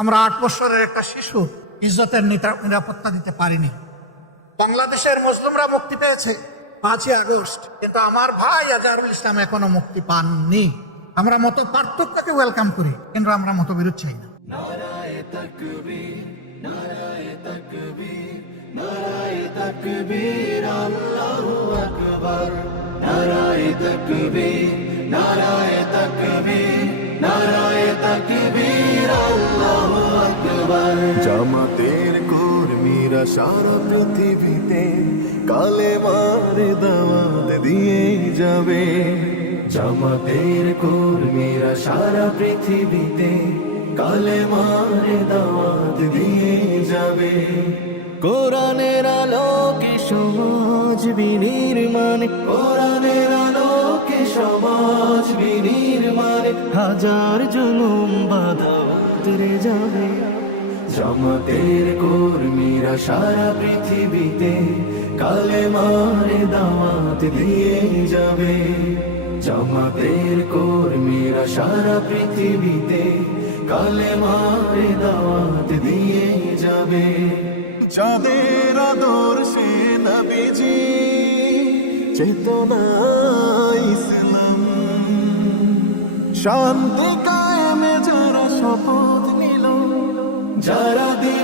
আমরা আট বছরের একটা শিশু ইজ্জতের নিরাপত্তা দিতে পারিনি। বাংলাদেশের মুসলিমরা মুক্তি পেয়েছে পাঁচই আগস্ট, কিন্তু আমার ভাই আজহারুল ইসলাম এখনও মুক্তি পাননি। আমরা মত পার্থক্যকে ওয়েলকাম করি, কিন্তু আমরা মতবিরোধ চাই না। নারায়ে তকবীর নারায়ে তকবীর। নারায়ে তকবীর আল্লাহু আকবার জামাতের কর্মীরা সারা পৃথিবীতে কালে মার দাওয়াত দিয়ে যাবে। জামাতের কর্মীরা সারা পৃথিবীতে কালে মার দাওয়াত দিয়ে যাবে। কোরআনের আলোকে সমাজ বিনির্মাণ, কোরআনের আলোকে সমাজ বিনির্মাণ হাজার জনম বাধা উতরে যাবে। জামাতের কর্মীরা সারা পৃথিবীতে কালে মারে দাওয়াত দিয়ে যাবে। জামাতের কর্মীরা সারা পৃথিবীতে কালে মারে দাওয়াত দিয়ে যাবে। যাদের আদর্শে নবীজি চেতনা শান্তি কায়েমে যারা শপথ নিল যারা দিনে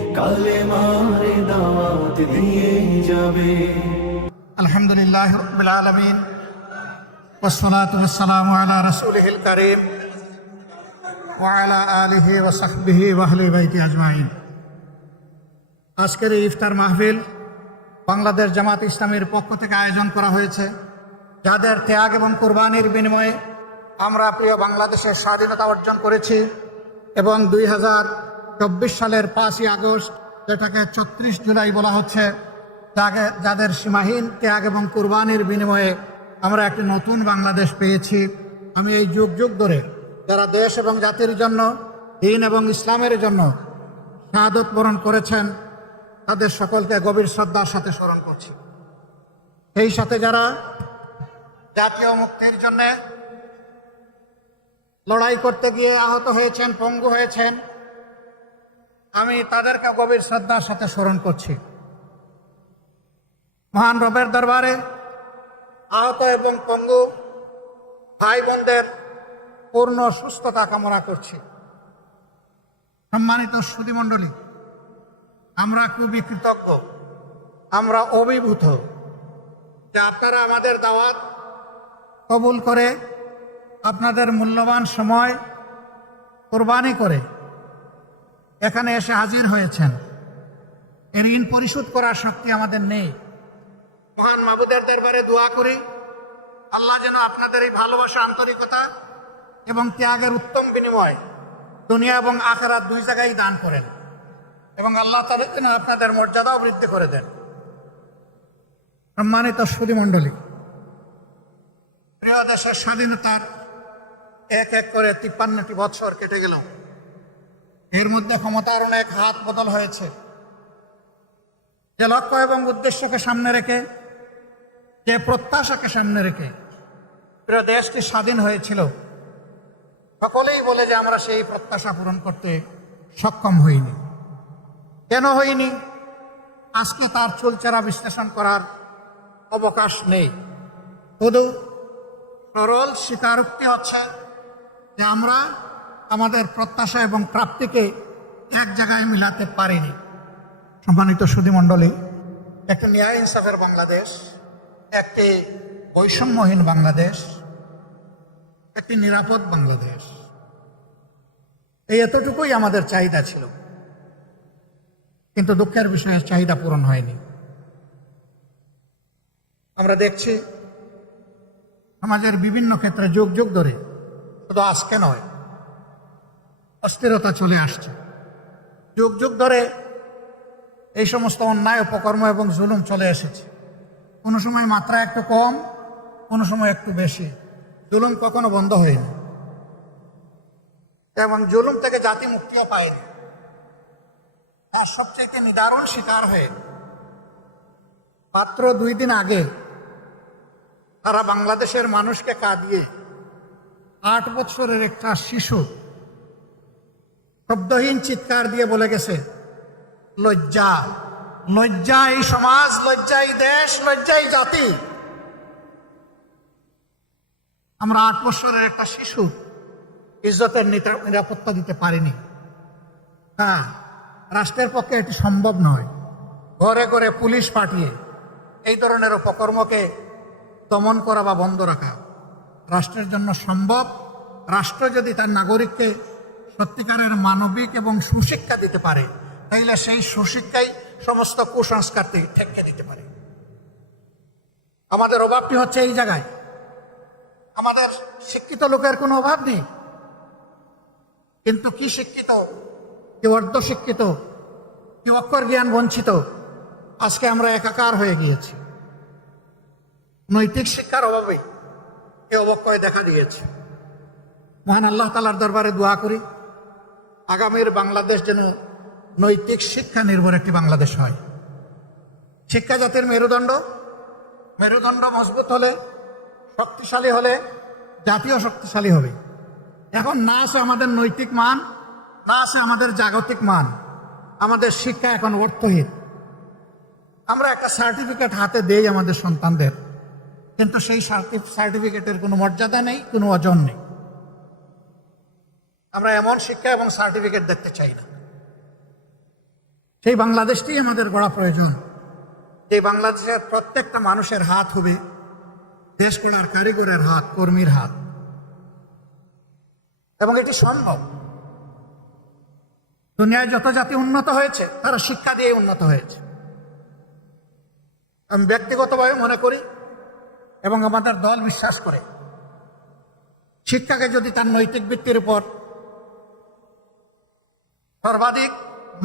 কালে মারে দাওয়াত দিয়ে যাবে আলহামদুলিল্লাহ রবিল আলমিন والصلاة والسلام على رسوله الكريم وعلى آله وصحبه وأهل بيته أجمعين আজকের এই ইফতার মাহফিল বাংলাদেশ জামাত ইসলামের পক্ষ থেকে আয়োজন করা হয়েছে যাদের ত্যাগ এবং কোরবানির বিনিময়ে আমরা প্রিয় বাংলাদেশের স্বাধীনতা অর্জন করেছি এবং দুই হাজার চব্বিশ সালের পাঁচই আগস্ট, যেটাকে ছত্রিশ জুলাই বলা হচ্ছে, যাকে- যাদের সীমাহীন ত্যাগ এবং কোরবানির বিনিময়ে আমরা একটি নতুন বাংলাদেশ পেয়েছি। আমি এই যুগ যুগ ধরে যারা দেশ এবং জাতির জন্য, দিন এবং ইসলামের জন্য শাহাদত বরণ করেছেন, তাদের সকলকে গভীর শ্রদ্ধার সাথে স্মরণ করছি। এই সাথে যারা জাতীয় মুক্তির জন্যে লড়াই করতে গিয়ে আহত হয়েছেন, পঙ্গু হয়েছেন আমি তাদেরকে গভীর শ্রদ্ধার সাথে স্মরণ করছি। মহান রবের দরবারে আহত এবং পঙ্গু ভাই বোনদের পূর্ণ সুস্থতা কামনা করছি। সম্মানিত সুদীমণ্ডলী আমরা খুবই কৃতজ্ঞ, আমরা অভিভূত যে আপনারা আমাদের দাওয়াত কবুল করে আপনাদের মূল্যবান সময় কোরবানি করে এখানে এসে হাজির হয়েছেন। এর ঋণ পরিশোধ করার শক্তি আমাদের নেই। মহান মাবুদের দরবারে দোয়া করি, আল্লাহ যেন আপনাদের এই ভালোবাসা, আন্তরিকতা এবং ত্যাগের উত্তম বিনিময় দুনিয়া এবং আখেরাত দুই জায়গায় দান করেন এবং আল্লাহ তাদের যেন আপনাদের মর্যাদাও বৃদ্ধি করে দেন। সম্মানিত সুদী মণ্ডলী, প্রিয় দেশের স্বাধীনতার এক এক করে তিপ্পান্নটি বৎসর কেটে গেল। এর মধ্যে ক্ষমতার অনেক হাত বদল হয়েছে। যে লক্ষ্য এবং উদ্দেশ্যকে সামনে রেখে, যে প্রত্যাশাকে সামনে রেখে প্রিয় দেশটি স্বাধীন হয়েছিল, সকলেই বলে যে আমরা সেই প্রত্যাশা পূরণ করতে সক্ষম হইনি। কেন হইনি? আজকে তার চুলচেরা বিশ্লেষণ করার অবকাশ নেই। শুধু সরল স্বীকারোক্তি হচ্ছে যে আমরা আমাদের প্রত্যাশা এবং প্রাপ্তিকে এক জায়গায় মিলাতে পারিনি। সম্মানিত সুধীমণ্ডলী, একটা ন্যায় ইনসাফের বাংলাদেশ, একটি বৈষম্যহীন বাংলাদেশ, একটি নিরাপদ বাংলাদেশ। এই এতটুকুই আমাদের চাহিদা ছিল। কিন্তু দুঃখের বিষয়ে চাহিদা পূরণ হয়নি। আমরা দেখছি সমাজের বিভিন্ন ক্ষেত্রে যুগ যুগ ধরে শুধু আজকে নয় অস্থিরতা চলে আসছে। যুগ যুগ ধরে এই সমস্ত অন্যায়, অপকর্ম এবং জুলুম চলে এসেছে। কোনো সময় মাত্রা একটু কম, কোনো সময় একটু বেশি। জুলুম কখনো বন্ধ হয়নি। এবং জুলুম থেকে জাতি মুক্তিও পায়নি। তার সবচেয়ে নিদারুণ শিকার হয়ে মাত্র দুই দিন আগে তারা বাংলাদেশের মানুষকে কাঁদিয়ে আট বছরের একটা শিশু শব্দহীন চিৎকার দিয়ে বলে গেছে, লজ্জা লজ্জা এই সমাজ, লজ্জা এই দেশ, লজ্জা এই জাতি। আমরা আট বছরের একটা শিশু, ইজ্জতের নিরাপত্তা দিতে পারিনি। হ্যাঁ রাষ্ট্রের পক্ষে এটি সম্ভব নয়। ঘরে ঘরে পুলিশ পাঠিয়ে এই ধরনের উপকর্মকে দমন করা বা বন্ধ রাখা রাষ্ট্রের জন্য সম্ভব। রাষ্ট্র যদি তার নাগরিককে সত্যিকারের মানবিক এবং সুশিক্ষা দিতে পারে, তাইলে সেই সুশিক্ষাই সমস্ত কুসংস্কার থেকে দিতে পারে। আমাদের অভাবটি হচ্ছে এই জায়গায়। আমাদের শিক্ষিত লোকের কোনো অভাব নেই। কিন্তু কি শিক্ষিত? কি অর্ধ শিক্ষিত কি অক্ষর জ্ঞান বঞ্চিত? আজকে আমরা একাকার হয়ে গিয়েছি। নৈতিক শিক্ষার অভাবে এ অবক্ষয় দেখা দিয়েছে। মহান আল্লাহ তালার দরবারে দোয়া করি। আগামীর বাংলাদেশ যেন নৈতিক শিক্ষা নির্ভর একটি বাংলাদেশ হয়। শিক্ষা জাতির মেরুদণ্ড। মেরুদণ্ড মজবুত হলে, শক্তিশালী হলে, জাতীয় শক্তিশালী হবে। এখন না আছে আমাদের নৈতিক মান, না আছে আমাদের জাগতিক মান। আমাদের শিক্ষা এখন অর্থহীন। আমরা একটা সার্টিফিকেট হাতে দেই আমাদের সন্তানদের। কিন্তু সেই সার্টিফিকেটের কোনো মর্যাদা নেই, কোনো অজন নেই। আমরা এমন শিক্ষা এবং সার্টিফিকেট দেখতে চাই না। সেই বাংলাদেশটি আমাদের গড়া প্রয়োজন। যে বাংলাদেশের প্রত্যেকটা মানুষের হাত হবে দেশ গড়ার কারিগরের হাত, কর্মীর হাত। এবং এটি সম্ভব। দুনিয়ায় যত জাতি উন্নত হয়েছে, তারা শিক্ষা দিয়ে উন্নত হয়েছে। আমি ব্যক্তিগতভাবে মনে করি এবং আমাদের দল বিশ্বাস করে, শিক্ষাকে যদি তার নৈতিক ভিত্তির উপর সর্বাধিক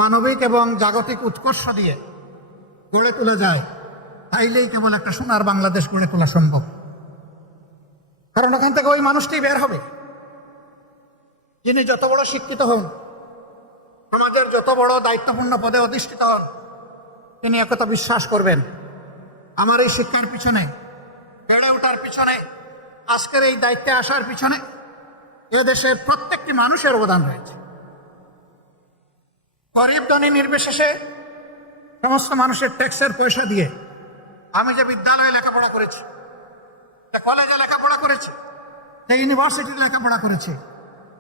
মানবিক এবং জাগতিক উৎকর্ষ দিয়ে গড়ে তোলা যায়, তাইলেই কেবল একটা সোনার বাংলাদেশ গড়ে তোলা সম্ভব। কারণ ওখান থেকে ওই মানুষটি বের হবে, যিনি যত বড় শিক্ষিত হন, সমাজের যত বড় দায়িত্বপূর্ণ পদে অধিষ্ঠিত হন, তিনি একথা বিশ্বাস করবেন, আমার এই শিক্ষার পিছনে, বেড়ে ওঠার পিছনে, আজকের এই দায়িত্বে আসার পিছনে এ দেশের প্রত্যেকটি মানুষের অবদান রয়েছে। গরিব ধনী নির্বিশেষে সমস্ত মানুষের ট্যাক্সের পয়সা দিয়ে আমি যে বিদ্যালয়ে লেখাপড়া করেছি কলেজে লেখাপড়া করেছি, যে ইউনিভার্সিটিতে লেখাপড়া করেছি,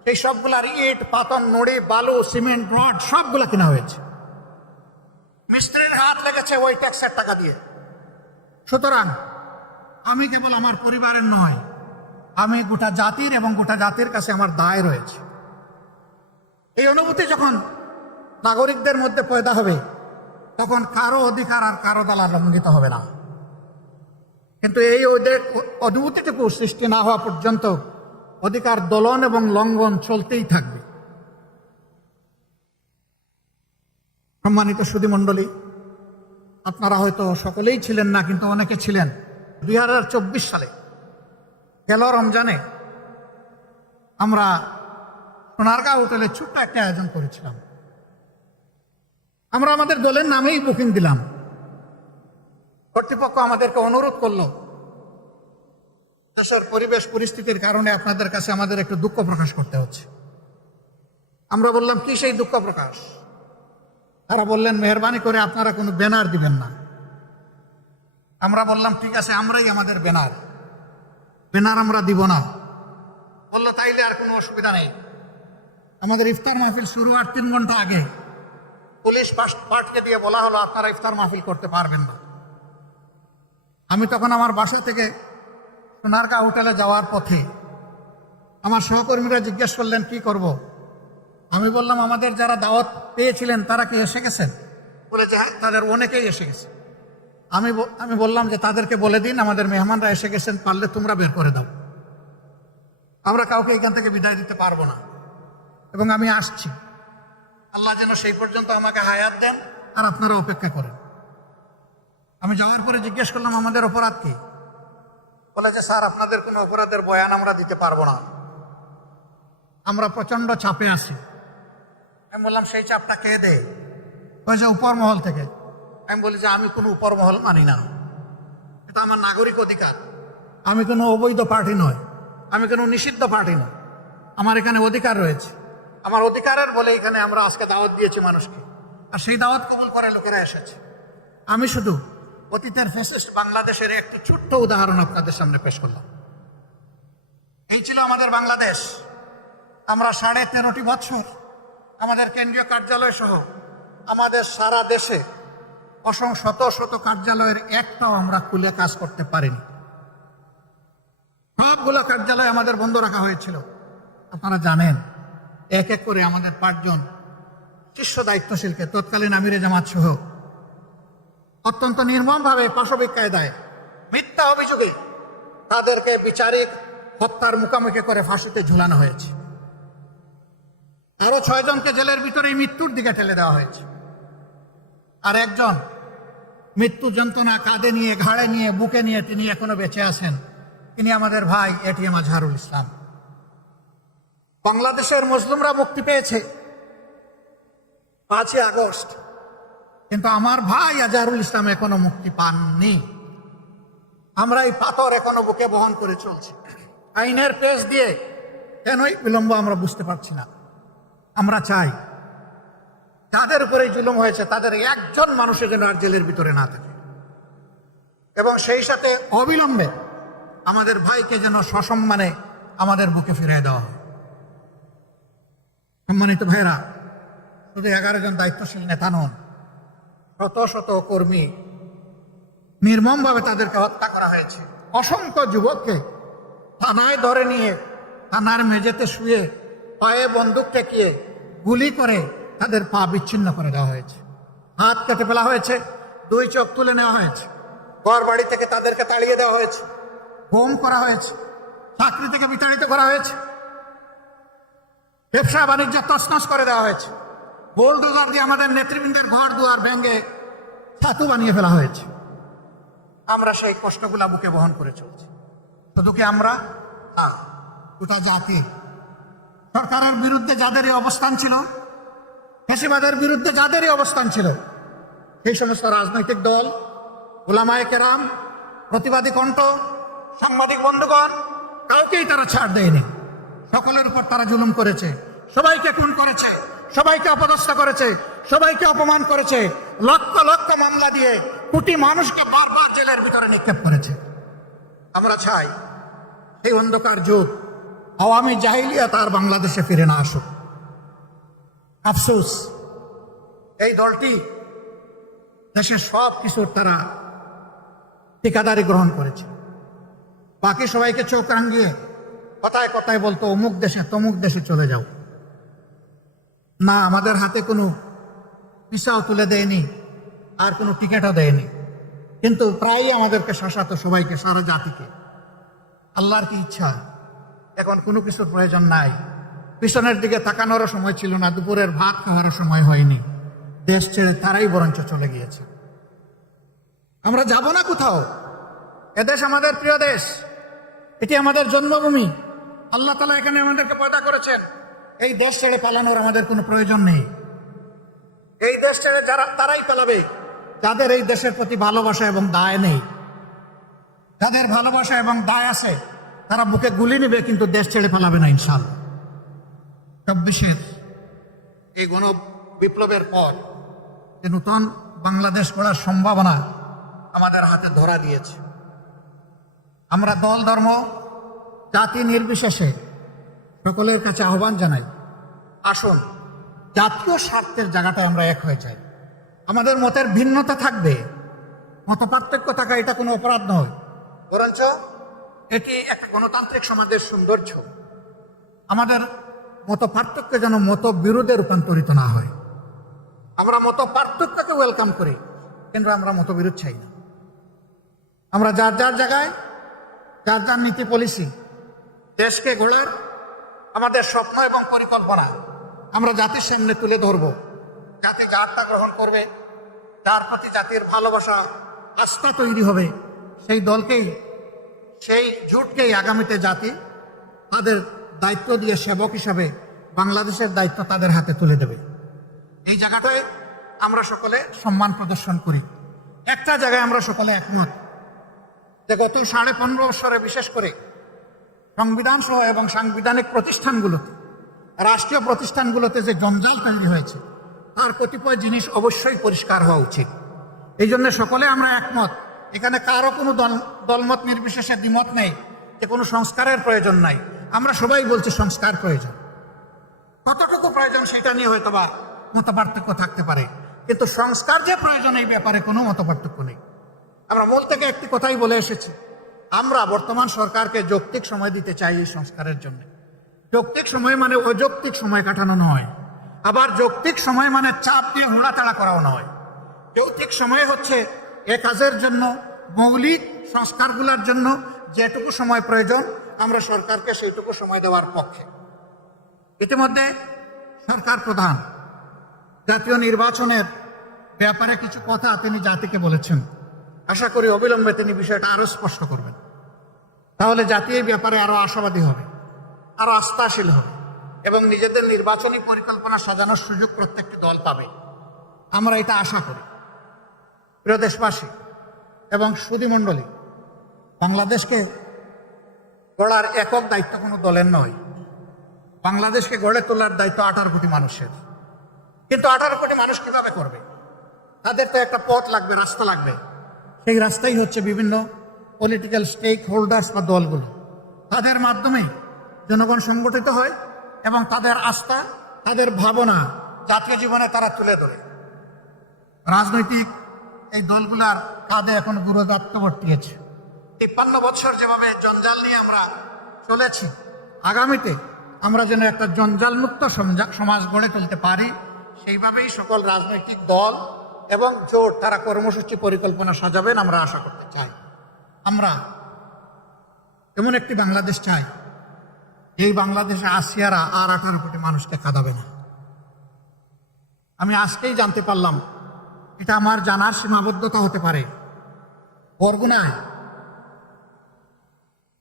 সেই সবগুলার ইট পাতন নড়ি, বালু সিমেন্ট রড সবগুলো কেনা হয়েছে। মিস্ত্রির হাত লেগেছে ওই ট্যাক্সের টাকা দিয়ে। সুতরাং আমি কেবল আমার পরিবারের নয়, আমি গোটা জাতির এবং গোটা জাতির কাছে আমার দায় রয়েছে। এই অনুভূতি যখন নাগরিকদের মধ্যে পয়দা হবে, তখন কারও অধিকার আর কারও দ্বারা লঙ্ঘিত হবে না। কিন্তু এই অনুভূতিটুকু সৃষ্টি না হওয়া পর্যন্ত অধিকার দলন এবং লঙ্ঘন চলতেই থাকবে। সম্মানিত সুদী মণ্ডলী আপনারা হয়তো সকলেই ছিলেন না, কিন্তু অনেকে ছিলেন। দুই চব্বিশ সালে গেল রমজানে আমরা সোনারগাঁও হোটেলে ছোট্ট একটা আয়োজন করেছিলাম। আমরা আমাদের দলের নামেই বুকিং দিলাম। কর্তৃপক্ষ আমাদেরকে অনুরোধ করল। দেশের পরিবেশ পরিস্থিতির কারণে আপনাদের কাছে আমাদের একটু দুঃখ প্রকাশ করতে হচ্ছে। আমরা বললাম, কি সেই দুঃখ প্রকাশ? তারা বললেন, মেহরবানি করে আপনারা কোনো ব্যানার দিবেন না। আমরা বললাম, ঠিক আছে, আমরাই আমাদের ব্যানার। ব্যানার আমরা দিব না। বলল, তাইলে আর কোনো অসুবিধা নেই। আমাদের ইফতার মাহফিল শুরু হওয়ার তিন ঘণ্টা আগে। পুলিশ পার্টকে দিয়ে বলা হলো, আপনারা ইফতার মাহফিল করতে পারবেন না। আমি তখন আমার বাসা থেকে সোনারকা হোটেলে যাওয়ার পথে আমার সহকর্মীরা জিজ্ঞেস করলেন, কি করব। আমি বললাম, আমাদের যারা দাওয়াত পেয়েছিলেন, তারা কি এসে গেছেন? বলেছে হ্যাঁ তাদের অনেকেই এসে গেছে। আমি আমি বললাম যে, তাদেরকে বলে দিন, আমাদের মেহমানরা এসে গেছেন, পারলে তোমরা বের করে দাও। আমরা কাউকে এখান থেকে বিদায় দিতে পারব না। এবং আমি আসছি। আল্লাহ যেন সেই পর্যন্ত আমাকে হায়াত দেন আর আপনারা অপেক্ষা করেন। আমি যাওয়ার পরে জিজ্ঞেস করলাম, আমাদের অপরাধ কি? বলে যে, স্যার, আপনাদের কোনো অপরাধের বয়ান আমরা দিতে পারব না। আমরা প্রচণ্ড চাপে আছি। আমি বললাম, সেই চাপটা কে দে বলছে উপর মহল থেকে। আমি বলি যে, আমি কোনো উপর মহল মানি না। এটা আমার নাগরিক অধিকার। আমি কোনো অবৈধ পার্টি নয়। আমি কোনো নিষিদ্ধ পার্টি নয়। আমার এখানে অধিকার রয়েছে। আমার অধিকারের বলে এখানে আমরা আজকে দাওয়াত দিয়েছি মানুষকে। আর সেই দাওয়াত কবুল করে লোকেরা এসেছে। আমি শুধু অতীতের ফেসিস্ট বাংলাদেশের একটি ছোট্ট উদাহরণ আপনাদের সামনে পেশ করলাম। এই ছিল আমাদের বাংলাদেশ। আমরা সাড়ে তেরোটি বছর আমাদের কেন্দ্রীয় কার্যালয় সহ আমাদের সারা দেশে অসং শত শত কার্যালয়ের একটাও আমরা খুলে কাজ করতে পারিনি। সবগুলো কার্যালয় আমাদের বন্ধ রাখা হয়েছিল। আপনারা জানেন এক এক করে আমাদের পাঁচজন শীর্ষ দায়িত্বশীলকে তৎকালীন আমিরে জামাত সহ অত্যন্ত নির্মমভাবে পাশবিক কায়দায় মিথ্যা অভিযোগে তাদেরকে বিচারিক হত্যার মুখোমুখি করে ফাঁসিতে ঝুলানো হয়েছে। আরও ছয়জনকে জেলের ভিতরে মৃত্যুর দিকে ঠেলে দেওয়া হয়েছে। আর একজন মৃত্যু যন্ত্রণা কাঁধে নিয়ে, ঘাড়ে নিয়ে, বুকে নিয়ে তিনি এখনও বেঁচে আছেন। তিনি আমাদের ভাই এটিএম আজহারুল ইসলাম। বাংলাদেশের মুসলিমরা মুক্তি পেয়েছে। পাঁচই আগস্ট। কিন্তু আমার ভাই আজহারুল ইসলাম এখনও মুক্তি পাননি। আমরা এই পাথর এখনও বুকে বহন করে চলছি। আইনের পেশ দিয়ে কেনই বিলম্ব আমরা বুঝতে পারছি না। আমরা চাই, যাদের উপরে জুলুম হয়েছে, তাদের একজন মানুষের যেন আর জেলের ভিতরে না থাকে। এবং সেই সাথে অবিলম্বে আমাদের ভাইকে যেন সসম্মানে আমাদের বুকে ফিরিয়ে দেওয়া হয় সম্মানিত ভাইরা শুধু এগারো জন দায়িত্বশীল নেতা নন, শত শত কর্মী নির্মমভাবে তাদেরকে হত্যা করা হয়েছে। অসংখ্য যুবককে থানায় ধরে নিয়ে, থানার মেঝেতে শুয়ে, পায়ে বন্দুক টেকিয়ে গুলি করে তাদের পা বিচ্ছিন্ন করে দেওয়া হয়েছে। হাত কেটে ফেলা হয়েছে, দুই চোখ তুলে নেওয়া হয়েছে ঘর বাড়ি থেকে তাদেরকে তাড়িয়ে দেওয়া হয়েছে হোম করা হয়েছে, চাকরি থেকে বিতাড়িত করা হয়েছে। ব্যবসা বাণিজ্য তছনছ করে দেওয়া হয়েছে। বোলডোজার দিয়ে আমাদের নেতৃবৃন্দের ঘর দুয়ার ভেঙে ছাতু বানিয়ে ফেলা হয়েছে। আমরা সেই কষ্টগুলা বুকে বহন করে চলছি। শুধু কি আমরা? না, গোটা জাতি। সরকারের বিরুদ্ধে যাদেরই অবস্থান ছিল, ফেসিবাদের বিরুদ্ধে যাদেরই অবস্থান ছিল, সেই সমস্ত রাজনৈতিক দল, ওলামায় কেরাম, প্রতিবাদী কণ্ঠ, সাংবাদিক বন্ধুগণ, কাউকেই তারা ছাড় দেয়নি। সকলের উপর তারা জুলুম করেছে। সবাইকে খুন করেছে, সবাইকে অপদস্থ করেছে, সবাইকে অপমান করেছে, লক্ষ লক্ষ মামলা দিয়ে কোটি মানুষকে বারবার জেলের ভিতরে নিক্ষেপ করেছে। আমরা চাই এই অন্ধকার যুগ, আওয়ামী জাহিলিয়া তার বাংলাদেশে ফিরে না আসুক। আফসোস, এই দলটি দেশের সব কিছুর তারা ঠিকাদারি গ্রহণ করেছে। বাকি সবাইকে চোখ রাঙ্গিয়ে কথায় কথায় বলতো, অমুক দেশে, তমুক দেশে চলে যাও। না আমাদের হাতে কোনো পিসাও তুলে দেয়নি, আর কোনো টিকিটও দেয়নি। কিন্তু প্রায়ই আমাদেরকে শাসাতো সবাইকে, সারা জাতিকে। আল্লাহর কি ইচ্ছা? এখন কোনো কিছুর প্রয়োজন নাই। পিছনের দিকে তাকানোরও সময় ছিল না, দুপুরের ভাত খাওয়ারও সময় হয়নি। দেশ ছেড়ে তারাই বরঞ্চ চলে গিয়েছে। আমরা যাব না কোথাও? এদেশ আমাদের প্রিয় দেশ। এটি আমাদের জন্মভূমি। আল্লাহ তালা এখানে আমাদেরকে পয়দা করেছেন। এই দেশ ছেড়ে পালানোর আমাদের কোনো প্রয়োজন নেই। এই দেশ ছেড়ে যারা তারাই পালাবে। যাদের এই দেশের প্রতি ভালোবাসা এবং দায় নেই। যাদের ভালোবাসা এবং দায় আছে। তারা বুকে গুলি নেবে কিন্তু দেশ ছেড়ে পালাবে না ইনশাল চব্বিশের এই গণ বিপ্লবের পর যে নূতন বাংলাদেশ গড়ার সম্ভাবনা আমাদের হাতে ধরা দিয়েছে। আমরা দল ধর্ম জাতি নির্বিশেষে সকলের কাছে আহ্বান জানাই। আসুন, জাতীয় স্বার্থের জায়গাটায় আমরা এক হয়ে যাই। আমাদের মতের ভিন্নতা থাকবে। মত পার্থক্য থাকা এটা কোনো অপরাধ নয়। বরঞ্চ এটি একটা গণতান্ত্রিক সমাজের সৌন্দর্য। আমাদের মত পার্থক্য যেন মত বিরোধে রূপান্তরিত না হয়। আমরা মত পার্থক্যকে ওয়েলকাম করি কিন্তু আমরা মতবিরোধ চাই না। আমরা যার যার জায়গায়, যার যার নীতি পলিসি দেশকে গড়ার আমাদের স্বপ্ন এবং পরিকল্পনা, আমরা জাতির সামনে তুলে ধরব। জাতি যারটা গ্রহণ করবে যার প্রতি জাতির ভালোবাসা, আস্থা তৈরি হবে। সেই দলকেই, সেই জোটকেই আগামীতে জাতি তাদের দায়িত্ব দিয়ে সেবক হিসাবে বাংলাদেশের দায়িত্ব তাদের হাতে তুলে দেবে। এই জায়গাটায় আমরা সকলে সম্মান প্রদর্শন করি। একটা জায়গায় আমরা সকলে একমত যে গত সাড়ে পনেরো বছরে বিশেষ করে সংবিধান সহ এবং সাংবিধানিক প্রতিষ্ঠানগুলোতে, রাষ্ট্রীয় প্রতিষ্ঠানগুলোতে যে জঞ্জাল তৈরি হয়েছে, তার কতিপয় জিনিস অবশ্যই পরিষ্কার হওয়া উচিত। এই জন্য সকলে আমরা একমত, এখানে কারও কোনো দল, দলমত নির্বিশেষে দ্বিমত নেই, যে কোনো সংস্কারের প্রয়োজন নাই। আমরা সবাই বলছি সংস্কার প্রয়োজন। কতটুকু প্রয়োজন সেটা নিয়ে হয়তো বা মত পার্থক্য থাকতে পারে, কিন্তু সংস্কার যে প্রয়োজন এই ব্যাপারে কোনো মত পার্থক্য নেই। আমরা মূল থেকে একটি কথাই বলে এসেছি আমরা বর্তমান সরকারকে যৌক্তিক সময় দিতে চাই এই সংস্কারের জন্য। যৌক্তিক সময় মানে অযৌক্তিক সময় কাটানো নয়। আবার যৌক্তিক সময় মানে চাপ দিয়ে হুড়াতাড়া করাও নয়। যৌক্তিক সময় হচ্ছে এ কাজের জন্য, মৌলিক সংস্কারগুলোর জন্য যেটুকু সময় প্রয়োজন, আমরা সরকারকে সেইটুকু সময় দেওয়ার পক্ষে। ইতিমধ্যে সরকার প্রধান জাতীয় নির্বাচনের ব্যাপারে কিছু কথা তিনি জাতিকে বলেছেন। আশা করি অবিলম্বে তিনি বিষয়টা আরও স্পষ্ট করবেন। তাহলে জাতি এই ব্যাপারে আরও আশাবাদী হবে, আরও আস্থাশীল হবে এবং নিজেদের নির্বাচনী পরিকল্পনা সাজানোর সুযোগ প্রত্যেকটি দল পাবে। আমরা এটা আশা করি। প্রিয় দেশবাসী এবং সুদীমণ্ডলী বাংলাদেশকে গড়ার একক দায়িত্ব কোনো দলের নয়। বাংলাদেশকে গড়ে তোলার দায়িত্ব আঠারো কোটি মানুষের। কিন্তু আঠারো কোটি মানুষ কীভাবে করবে? তাদের তো একটা পথ লাগবে, রাস্তা লাগবে। সেই রাস্তাই হচ্ছে বিভিন্ন পলিটিক্যাল স্টেক হোল্ডার্স বা দলগুলো। তাদের মাধ্যমে জনগণ সংগঠিত হয় এবং তাদের আস্থা, তাদের ভাবনা জাতীয় জীবনে তারা তুলে ধরে। রাজনৈতিক এই দলগুলার কাঁধে এখন গুরুদাত্ত বর্তিয়েছে তিপ্পান্ন বছর যেভাবে জঞ্জাল নিয়ে আমরা চলেছি, আগামীতে আমরা যেন একটা জঞ্জালমুক্ত সমজা- সমাজ গড়ে তুলতে পারি, সেইভাবেই সকল রাজনৈতিক দল এবং জোট তারা কর্মসূচি পরিকল্পনা সাজাবেন, আমরা আশা করতে চাই। আমরা এমন একটি বাংলাদেশ চাই এই বাংলাদেশে আসিয়ারা আর আঠারো কোটি মানুষকে কাঁদাবে না। আমি আজকেই জানতে পারলাম, এটা আমার জানার সীমাবদ্ধতা হতে পারে। বরগুনায়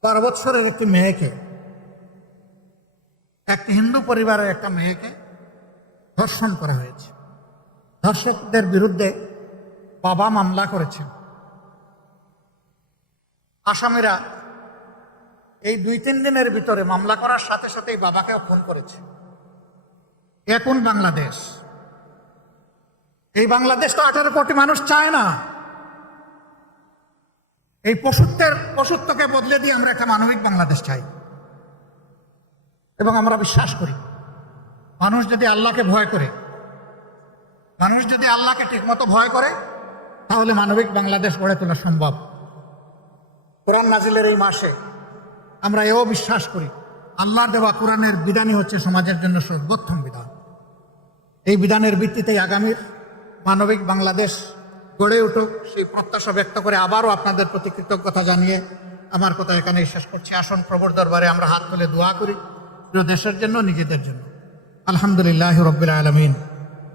বারো বৎসরের একটি মেয়েকে, একটি হিন্দু পরিবারের একটা মেয়েকে ধর্ষণ করা হয়েছে। ধর্ষকদের বিরুদ্ধে বাবা মামলা করেছেন আসামিরা এই দুই তিন দিনের ভিতরে মামলা করার সাথে সাথেই বাবাকেও ফোন করেছে। এখন বাংলাদেশ? এই বাংলাদেশ তো আঠারো কোটি মানুষ চায় না। এই পশুত্বের পশুত্বকে বদলে দিয়ে আমরা একটা মানবিক বাংলাদেশ চাই। এবং আমরা বিশ্বাস করি, মানুষ যদি আল্লাহকে ভয় করে মানুষ যদি আল্লাহকে ঠিকমতো ভয় করে, তাহলে মানবিক বাংলাদেশ গড়ে তোলা সম্ভব। কোরআন নাজিলের এই মাসে আমরা এও বিশ্বাস করি, আল্লাহর দেওয়া কোরআনের বিধানই হচ্ছে সমাজের জন্য সর্বোত্তম বিধান। এই বিধানের ভিত্তিতে আগামীর মানবিক বাংলাদেশ গড়ে উঠুক সেই প্রত্যাশা ব্যক্ত করে আবারও আপনাদের প্রতি কৃতজ্ঞতা জানিয়ে আমার কথা এখানেই শেষ করছি। আসন প্রবর দরবারে আমরা হাত তুলে দোয়া করি দেশের জন্য, নিজেদের জন্য। আলহামদুলিল্লাহ রবিল আলমিন।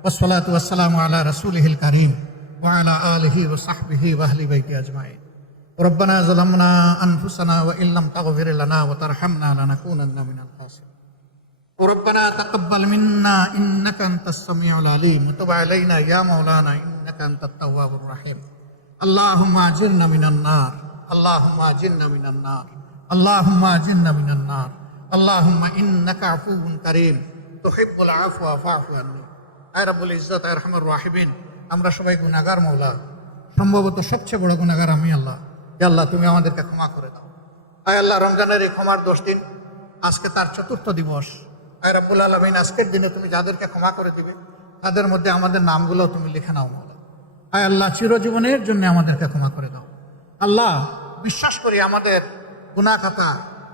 والصلاة والسلام على رسوله الكريم وعلى آله وصحبه وأهل بيته أجمعين. ربنا ظلمنا أنفسنا وإن لم تغفر لنا وترحمنا لنكونن من الخاسرين. ربنا تقبل منا إنك أنت السميع العليم. وتب علينا يا مولانا إنك أنت التواب الرحيم. اللهم أجرنا من النار. اللهم أجرنا من النار. اللهم أجرنا من النار. اللهم إنك عفو كريم. تحب العفو فاعف عنا আয় রহমান। রাহিবিন আমরা সবাই গুনাহগার মৌলা। সম্ভবত সবচেয়ে বড় গুনাহগার আমি আল্লাহ। আল্লাহ, তুমি আমাদেরকে ক্ষমা করে দাও। আয় আল্লাহ, রমজানের এই ক্ষমার দশ দিন, আজকে তার চতুর্থ দিবস। আয় রাব্বুল আলমিন, আজকের দিনে তুমি যাদেরকে ক্ষমা করে দিবে, তাদের মধ্যে আমাদের নামগুলো তুমি লিখে নাও মৌলা। আয় আল্লাহ, চিরজীবনের জন্য আমাদেরকে ক্ষমা করে দাও। আল্লাহ, বিশ্বাস করি আমাদের গুণা খাতা,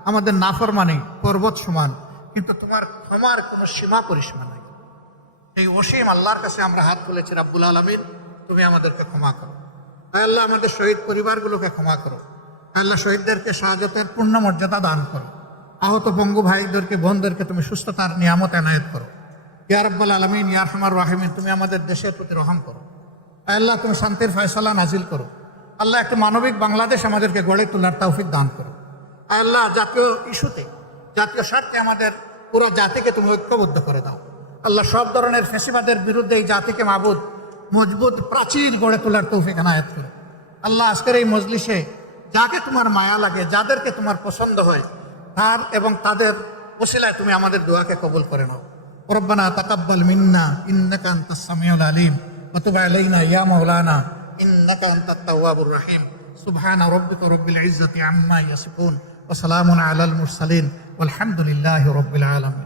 আমাদের নাফরমানি পর্বত সমান, কিন্তু তোমার ক্ষমার কোনো সীমা পরিসীমা নাই। এই অসীম আল্লাহর কাছে আমরা হাত তুলেছি রাব্বুল আলমিন, তুমি আমাদেরকে ক্ষমা করো। আল্লাহ, আমাদের শহীদ পরিবারগুলোকে ক্ষমা করো। আল্লাহ, শহীদদেরকে সাহায্যতের পূর্ণ মর্যাদা দান করো। আহত বঙ্গু ভাইদেরকে, বোনদেরকে তুমি সুস্থতার নিয়ামত এনায়ত করো। ইয়া রব্বাল আলমিন, ইয়া রহমার রাহিমিন, তুমি আমাদের দেশের প্রতি রহম করো। আল্লাহ, তুমি শান্তির ফয়সলা নাজিল করো। আল্লাহ, একটা মানবিক বাংলাদেশ আমাদেরকে গড়ে তোলার তৌফিক দান করো। আল্লাহ, জাতীয় ইস্যুতে, জাতীয় স্বার্থে আমাদের পুরো জাতিকে তুমি ঐক্যবদ্ধ করে দাও। আল্লাহ সব ধরনের ফেসিবাদের বিরুদ্ধে এই জাতিকে মাবুদ মজবুত প্রাচীর গড়ে তোলার তৌফিক এনায়ত করো আল্লাহ আজকের এই মজলিসে যাকে তোমার মায়া লাগে যাদেরকে তোমার পছন্দ হয় তার এবং তাদের ওসিলায় তুমি আমাদের দোয়াকে কবুল করে নাও ربنا تقبل منا انك انت السميع العليم وتب علينا يا مولانا انك انت التواب الرحيم سبحان ربك رب العزه عما يصفون وسلام على المرسلين والحمد لله رب العالمين